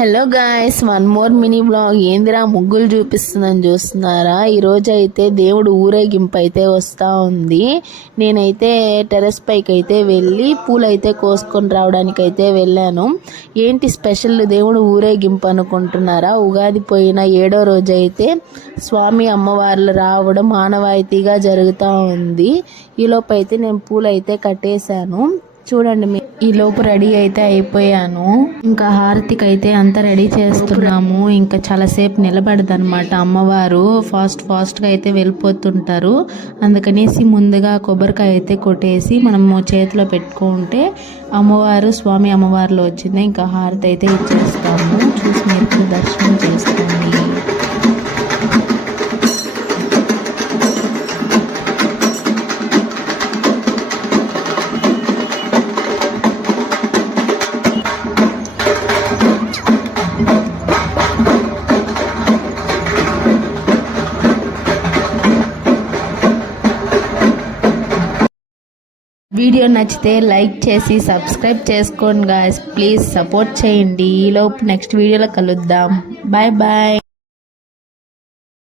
Hello guys, one more mini blog. ఏందిరా ముగ్గులు చూపిస్తుందని చూస్తున్నారా? ఈరోజు అయితే దేవుడు ఊరేగింపు అయితే వస్తూ ఉంది. నేనైతే టెర్రస్ పైకి అయితే వెళ్ళి పూలు అయితే కోసుకొని రావడానికి అయితే వెళ్ళాను. ఏంటి స్పెషల్ దేవుడు ఊరేగింపు అనుకుంటున్నారా? ఉగాది పోయిన 7వ రోజు అయితే స్వామి అమ్మవార్లు రావడం ఆనవాయితీగా జరుగుతూ ఉంది. ఈలోపు అయితే నేను పూలు అయితే కట్టేశాను. చూడండి, ఈ లోపు రెడీ అయితే అయిపోయాను. ఇంకా హారతికి అయితే అంతా రెడీ చేస్తున్నాము. ఇంకా చాలాసేపు నిలబడదు అనమాట. అమ్మవారు ఫాస్ట్గా అయితే వెళ్ళిపోతుంటారు. అందుకనేసి ముందుగా కొబ్బరికాయ అయితే కొట్టేసి మనము చేతిలో పెట్టుకుంటే అమ్మవారు స్వామి అమ్మవారిలో వచ్చింది. ఇంకా హారతి అయితే ఇచ్చేస్తాము. చూసి మీరు దర్శనం చేసుకోండి. వీడియో నచ్చితే లైక్ చేసి సబ్స్క్రైబ్ చేసుకోండి గాయ్స్. ప్లీజ్ సపోర్ట్ చేయండి. ఈలోపు నెక్స్ట్ వీడియోలో కలుద్దాం. Bye bye.